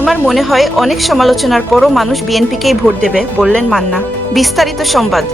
আমার মনে হয় অনেক সমালোচনার পরও মানুষ বিএনপিকেই ভোট দেবে, বললেন মান্না। বিস্তারিত সংবাদ।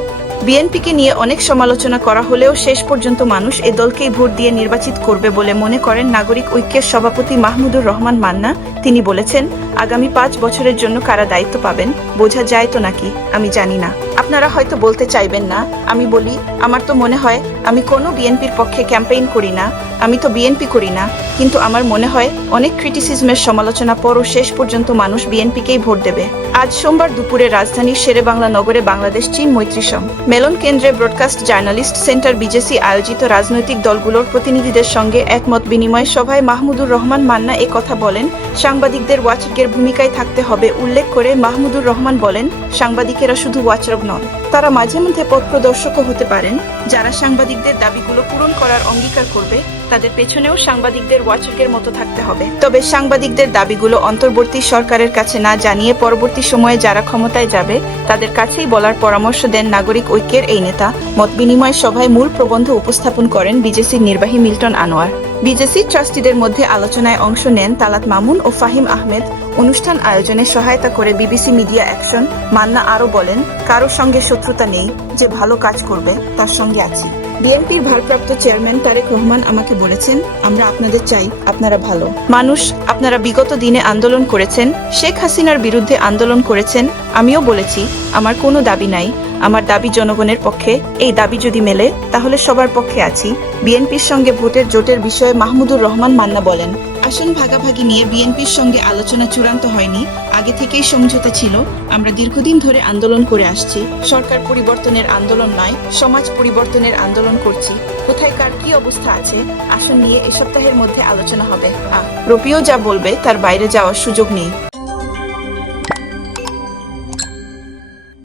বিএনপিকে নিয়ে অনেক সমালোচনা করা হলেও শেষ পর্যন্ত মানুষ এ দলকেই ভোট দিয়ে নির্বাচিত করবে বলে মনে করেন নাগরিক ঐক্যের সভাপতি মাহমুদুর রহমান মান্না। তিনি বলেছেন, আগামী পাঁচ বছরের জন্য কারা দায়িত্ব পাবেন, বোঝা যায় তো নাকি, আমি জানি না। আপনারা হয়তো বলতে চাইবেন না, আমি বলি, আমার তো মনে হয়, আমি কোনো বিএনপির পক্ষে ক্যাম্পেইন করি না, আমি তো বিএনপি করি না, কিন্তু আমার মনে হয়, অনেক ক্রিটিসিজমের সমালোচনা পরও শেষ পর্যন্ত মানুষ বিএনপিকেই ভোট দেবে। আজ সোমবার দুপুরে রাজধানীর শেরে বাংলা নগরে বাংলাদেশ চীন মৈত্রী সম মেলন কেন্দ্রে ব্রডকাস্ট জার্নালিস্ট সেন্টার বিজেসি আয়োজিত রাজনৈতিক দলগুলোর প্রতিনিধিদের সঙ্গে একমত বিনিময় সভায় মাহমুদুর রহমান মান্না কথা বলেন সাংবাদিকদের ওয়াচকের ভূমিকায় থাকতে হবে উল্লেখ করে মাহমুদুর রহমান বলেন, সাংবাদিকেরা শুধু ওয়াচরব নন, তারা মাঝে মধ্যে পথ প্রদর্শকও হতে পারেন। যারা সাংবাদিকদের দাবিগুলো পূরণ করার অঙ্গীকার করবে, তাদের পেছনেও সাংবাদিকদের ওয়াচকের মতো থাকতে হবে। তবে সাংবাদিকদের দাবিগুলো অন্তর্বর্তী সরকারের কাছে না জানিয়ে পরবর্তী সময়ে যারা ক্ষমতায় যাবে, তাদের কাছেই বলার পরামর্শ দেন নাগরিক ঐক্যের এই নেতা। মত বিনিময় সভায় মূল প্রবন্ধ উপস্থাপন করেন বিজেসির নির্বাহী মিল্টন আনোয়ার। বিজেসি ট্রাস্টিদের মধ্যে আলোচনায় অংশ নেন তালাত মামুন ও ফাহিম আহমেদ। অনুষ্ঠান আয়োজনে সহায়তা করে বিবিসি মিডিয়া অ্যাকশন, মান্না আরও বলেন কারও সঙ্গে শত্রুতা নেই, যে ভালো কাজ করবে, তার সঙ্গে আছি। বিএনপির ভারপ্রাপ্ত চেয়ারম্যান তারেক রহমান আমাকে বলেছেন, আমরা আপনাদের চাই, আপনারা ভালো। মানুষ, আপনারা বিগত দিনে আন্দোলন করেছেন, শেখ হাসিনার বিরুদ্ধে আন্দোলন করেছেন, আমিও বলেছি, আমার কোনো দাবি নাই, আমার দাবি জনগণের পক্ষে, এই দাবি যদি মেলে, তাহলে সবার পক্ষে আছি। বিএনপির সঙ্গে ভোটের জোটের বিষয়ে মাহমুদুর রহমান মান্না বলেন আসন ভাগাভাগি নিয়ে বিএনপির সঙ্গে আলোচনা চূড়ান্ত হয়নি। আগে থেকেই সমঝোতা ছিল, আমরা দীর্ঘদিন ধরে আন্দোলন করে আসছি। সরকার পরিবর্তনের আন্দোলন নয়, সমাজ পরিবর্তনের আন্দোলন করছি। কোথায় কার কি অবস্থা আছে, আসন নিয়ে এ সপ্তাহের মধ্যে আলোচনা হবে। আহ রোপিও যা বলবে, তার বাইরে যাওয়ার সুযোগ নেই।